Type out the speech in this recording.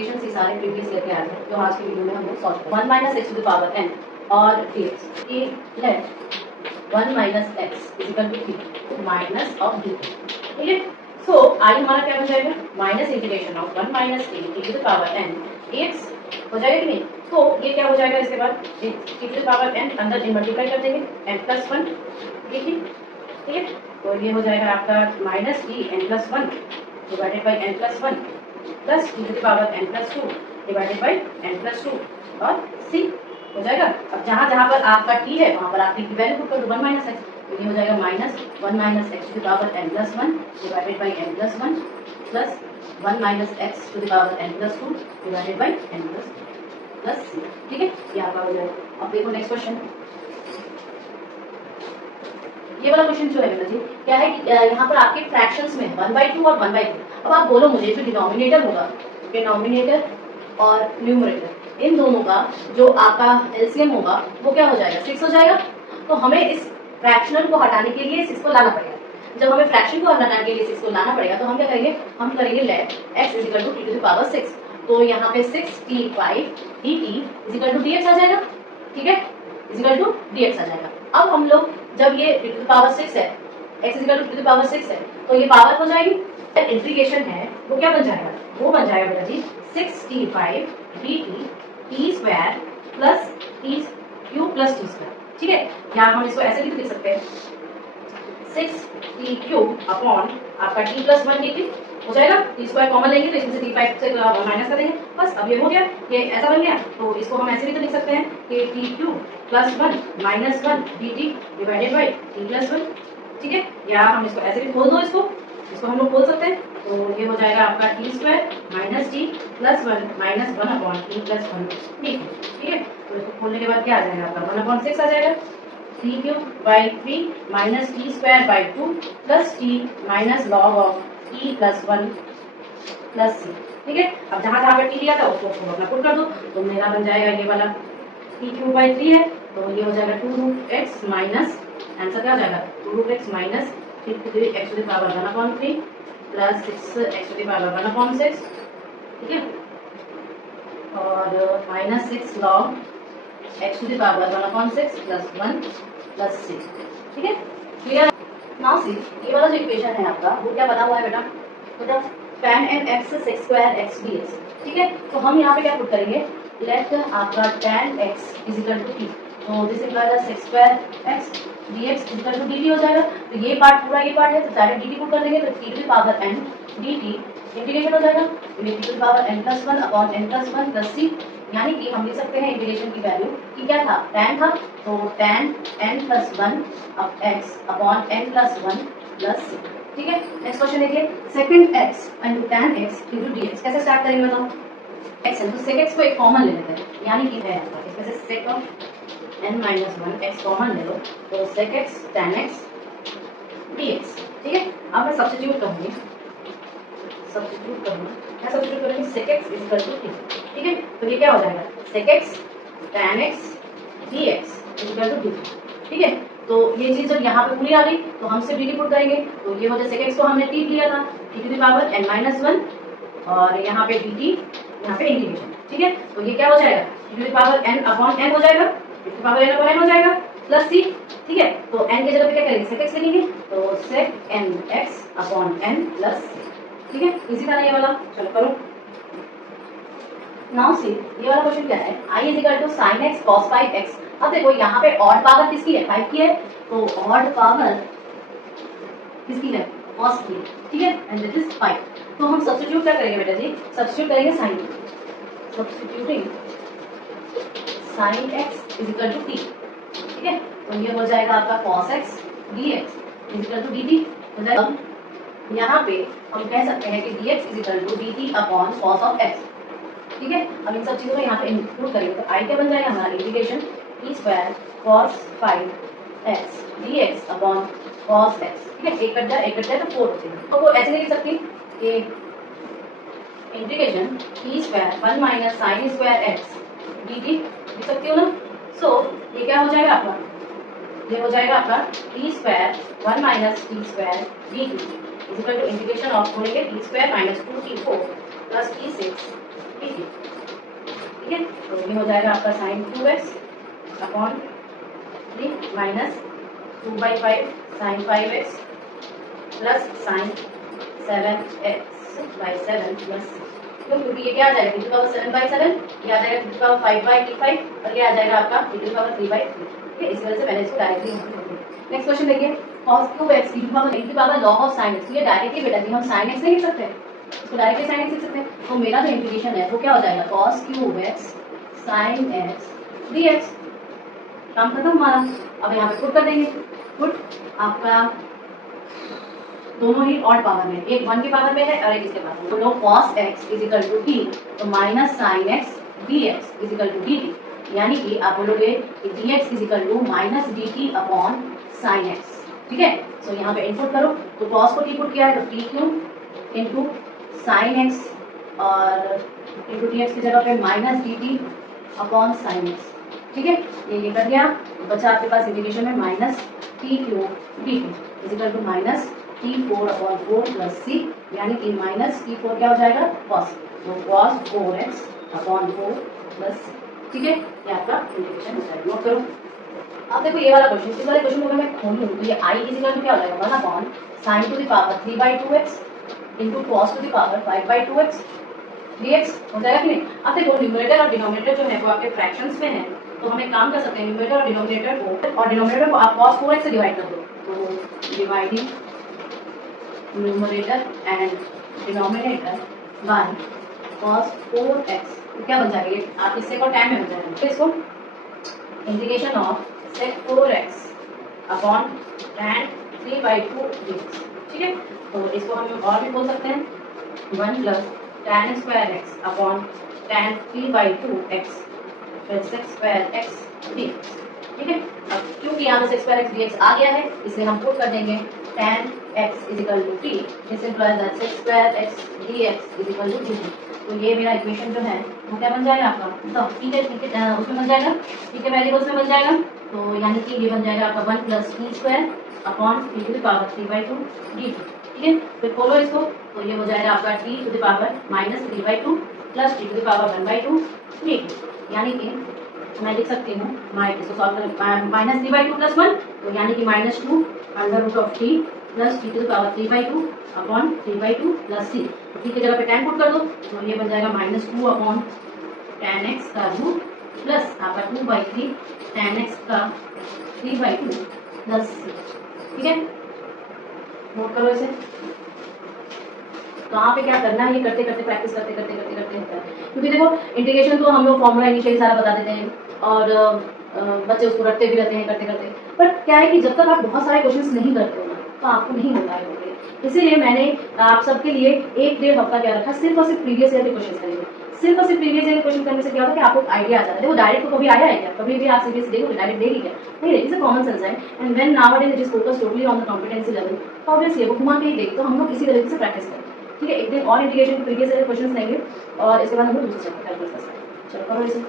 Equation से सारे previous लेके आए हैं जो आज की वीडियो में हम लोग सॉल्व करेंगे। 1 minus x to the power n और dx ये let 1 minus x equal to 3 minus of D. ठीक है, सो आई हमारा क्या बन जाएगा minus integration of 1 minus A to the power n dx हो जाएगा कि नहीं। तो ये क्या हो जाएगा इसके बाद e to the power n अंदर मल्टीप्लाई कर देंगे n प्लस 1। देखिए ठीक है, तो ये हो जाएगा आपका minus E n plus 1 divided by n plus 1 plus e to the power n plus 2 divided by n plus 2 और c हो जाएगा। अब जहाँ जहाँ पर आपका t है वहाँ पर आप t की वैल्यू पुट कर दो 1 माइनस एक्स, तो ये हो जाएगा minus 1 minus x to the power n plus 1 divided by n plus 1 plus 1 minus x to the power n plus 2 divided by n plus c। ठीक है, ये आपका हो जाएगा। अब देखो नेक्स्ट क्वेश्चन, ये वाला क्वेश्चन जो है बेटा जी क्या है कि यहाँ पर आपके फ्रैक्शंस में 1/2 और 1/2। अब आप बोलो मुझे जो डिनोमिनेटर होगा, डिनोमिनेटर और न्यूमरेटर इन दोनों का जो आपका एलसीएम होगा वो क्या हो जाएगा 6 हो जाएगा। तो हमें इस फ्रैक्शनल को हटाने के लिए 6 को लाना पड़ेगा। जब हमें फ्रैक्शन को हटाने के लिए 6 को लाना पड़ेगा तो हम क्या करेंगे, हम करेंगे let x equal to T to the power 6। तो यहाँ पे 6t5 dt equal to dx आ जाएगा। ठीक है, इक्वल टू dx आ जाएगा। अब हम लोग जब ये टी टू द पावर 6 है, x equal to T to the power 6 है, तो ये पावर हो जाएगी। इंटीग्रेशन है वो क्या बन जाएगा, वो बन जाएगा बेटा जी 6t5 dt t square plus t cube plus t square. ठीक है, यहाँ हम इसको ऐसे भी लिख सकते हैं 6t क्यूब अपॉन आपका t प्लस 1 dt हो जाएगा। t स्क्वायर कॉमन लेंगे तो इसमें से t5 से माइनस कर देंगे, बस अब ये हो गया, ये ऐसा बन गया। तो इसको हम ऐसे भी तो लिख सकते हैं कि t cube plus 1 minus 1 dt divided by t plus 1। ठीक है, या हम इसको ऐसे भी खोल दो, इसको हम लोग खोल सकते हैं। तो ये हो जाएगा आपका T square minus T plus 1 minus 1 upon T plus 1। ठीक है, तो इसको खोलने के बाद क्या आ जाएगा आपका 1 अपॉन 6 आ जाएगा। 3 cube by 3 minus t square by 2 plus t minus log of t plus 1 plus c. ठीक है, अब जहाँ जहाँ पे टी लिया था उसको अपना पुट कर दो, तो मेरा बन जाएगा ये वाला टी क्यूब बाई 3 है, तो ये हो जाएगा 2√x माइनस आंसर क्या हो जाएगा 2√x minus 3x to the power 1 upon 3 plus 6x to the power 1 upon 6। ठीक है, और minus 6 log x to the power 1 upon 6 plus 1 plus 6। ठीक है, क्लियर। नाउ सी ये वाला जो इक्वेशन है आपका वो क्या बना हुआ है बेटा, मतलब tan n x sec square x dx। ठीक है, तो हम यहाँ पे क्या पुट करेंगे, लेट आपका tan x is equal to t, तो this equal sec square x dx equal to dt हो जाएगा। तो ये पार्ट पूरा ये पार्ट है तो डायरेक्ट dt पुट कर देंगे, तो t to the power n dt integration हो जाएगा t to the power n plus 1 upon n plus 1 plus c। यानी कि हम लिख सकते हैं इंटीग्रेशन की वैल्यू कि क्या था tan था, तो tan n प्लस 1 अब x upon n plus 1 plus c। ठीक है, नेक्स्ट क्वेश्चन देखिए, second x into tan x into dx कैसे स्टार्ट करेंगे बताओ। x है तो sec x को एक कॉमन ले लेते हैं, यानी कि है इसमें से sec of n minus 1 x common ले लो, तो sec x tan x dx। ठीक है, अब मैं सब्स्टिट्यूट करूंगी, मैं सब्स्टिट्यूट करूंगी sec x is equal to t। ठीक है, तो ये क्या हो जाएगा sec x tan x dx is equal to dt। ठीक है, तो ये चीज जब यहाँ पे पूरी आ गई तो हम सिर्फ dt पुट करेंगे, तो ये हो जाए sec x को हमने t लिया था t to the power n minus 1 और यहाँ पे dt यहाँ पे इंटीग्रेशन। ठीक है, तो ये क्या हो जाएगा t to the power n upon n हो जाएगा, t to the power n upon n हो जाएगा प्लस c। ठीक है, तो n की जगह पे क्या करेंगे sec x लिखेंगे, तो sec n x upon n plus c। ठीक है, इजी था ना ये वाला, चलो करो। नाउ सी ये वाला क्वेश्चन क्या है, i is equal to sin x cos 5x। अब देखो यहाँ पे ऑड पावर किसकी है 5 की है, तो ऑड पावर किसकी है cos की है। ठीक है, एंड दिस इज 5। तो हम सब्स्टिट्यूट क्या करेंगे बेटा जी, सब्स्टिट्यूट करेंगे sin, substituting sin x is equal to t। ठीक है, तो ये हो जाएगा आपका cos x dx is equal to dt हो जाएगा। यहाँ पे हम कह सकते हैं कि dx is equal to dt upon cos of x। ठीक है, अब इन सब चीजों को यहाँ पे इंक्लूड करेंगे तो आई क्या बन जाएगा हमारा integration e square cos 5x dx upon cos x। ठीक है, एक कट जाए तो 4 बचेगा। तो वो ऐसे नहीं लिख सकती कि integration e square 1 minus sin square x dt लिख सकती हो ना। सो ये क्या हो जाएगा आपका, ये हो जाएगा आपका t square 1 minus t square dt is equal to integration of करेंगे t square minus 2t4 plus t6 ठीक है, तो ये हो जाएगा आपका sine 2x upon 3 minus 2/5 sine 5x plus sine 7x/7 plus, क्योंकि ये क्या आ जाएगा, e⁻7/7, ये आ जाएगा e⁵5 और ये आ जाएगा आपका e⁻3/3। इस वजह से मैंने इसको डायरेक्टली यहाँ पे लिख दिया। नेक्स्ट क्वेश्चन देखिए, cos cubx e⁻log of sin x, ये डायरेक्टली बेटा जी हम sin x नहीं लिख सकते, इसको डायरेक्टली sin x लिख सकते हैं। तो मेरा जो इंटीग्रेशन है वो क्या हो जाएगा, cos cubx sin x dx, काम खत्म हमारा। अब यहाँ पे पुट कर देंगे, पुट आपका दोनों ही ऑड पावर में, एक 1 की पावर में है और एक इसके पावर में, तो लो cos x is equal to t, तो minus sine x dx is equal to dt, यानी कि आप बोलोगे dx is equal to minus dt upon sine x। ठीक है, तो यहाँ पे इनपुट करो, तो cos को t पुट किया है तो t cube into sine x और इंटू dx की जगह पे minus dt upon sine x। ठीक है, ये कर दिया, बचा आपके पास इंटीग्रेशन में minus t cube dt is equal to minus t4/4 plus c, यानी कि माइनस t4 क्या हो जाएगा, cos, तो cos 4x upon 4 plus c। ठीक है, ये आपका इंटीग्रेशन हो जाएगा, नोट करो। अब देखो ये वाला क्वेश्चन, इस वाले क्वेश्चन को अगर मैं खोलूं तो ये i इज इक्वल टू क्या हो जाएगा, 1 अपॉन sin to the power 3/2x into cos to the power 5/2x dx हो जाएगा कि नहीं। अब देखो न्यूमरेटर और डिनोमिनेटर जो है वो आपके फ्रैक्शंस में है, तो हम एक काम कर सकते हैं, न्यूमरेटर और डिनोमिनेटर को आप cos 4x से डिवाइड कर दो, तो dividing numerator and denominator by cos 4x, तो क्या बन जाएगा, ये आप इससे को tan में हो जाएगा, तो इसको integration of sec 4x upon tan 3/2 dx। ठीक है, तो इसको हम और भी बोल सकते हैं 1 plus tan square x upon tan 3/2x फिर sec स्क्वायर x dx। ठीक है, अब क्योंकि यहाँ पे sec स्क्वायर x dx आ गया है, इसे हम पुट कर देंगे tan x is equal to t, this implies that sec square x dx is equal to dt। तो ये मेरा इक्वेशन जो है वो क्या बन जाएगा आपका, तो ठीक है उसमें बन जाएगा, ठीक है वेरिएबल्स में बन जाएगा, तो यानी कि ये बन जाएगा आपका 1 plus t square upon t to the power 3/2 dt। ठीक है, फिर खोलो इसको, तो ये हो जाएगा आपका t to the power minus 3/2 plus t to the power 1/2 dt, यानी कि मैं लिख सकती हूँ इसको सॉल्व कर माइनस 3/2 प्लस 1, तो यानी कि -2 under root of t plus t to the power 3/2 upon 3/2 plus c, तो t की जगह पे tan पुट कर दो, तो ये बन जाएगा -2 अपॉन tan x का रूट प्लस आपका 2/3 tan x का 3/2 प्लस c। ठीक है, नोट करो इसे। तो यहाँ पे क्या करना है, ये करते करते प्रैक्टिस करते करते होता है, क्योंकि देखो इंटीग्रेशन तो हम लोग फॉर्मूला इनिशियली सारा बता देते हैं और बच्चे उसको रटते भी रहते हैं करते करते, बट क्या है कि जब तक आप बहुत सारे क्वेश्चंस नहीं करते हो ना तो आपको नहीं होता है। इसीलिए मैंने आप सबके लिए 1-1.5 हफ्ता क्या रखा, सिर्फ और सिर्फ प्रीवियस ईयर के क्वेश्चन करेंगे। सिर्फ और सिर्फ प्रीवियस ईयर के क्वेश्चन करने से क्या होता है कि आपको आइडिया आ जाता है। देखो डायरेक्ट तो कभी आया है क्या, कभी भी आप सीबीएसई देखोगे डायरेक्ट देगी क्या, नहीं देखी, इट्स कॉमन सेंस है। And when nowadays it is focus totally on the competency level, तो ऑब्वियसली वो घुमा के ही देख, तो हम लोग इसी तरीके से प्रैक्टिस करें। ठीक है, एक दिन और इंटीग्रेशन के प्रीवियस ईयर क्वेश्चन लेंगे और इसके बाद हम लोग दूसरे चैप्टर कैलकुलस करेंगे। चलो करो इसे।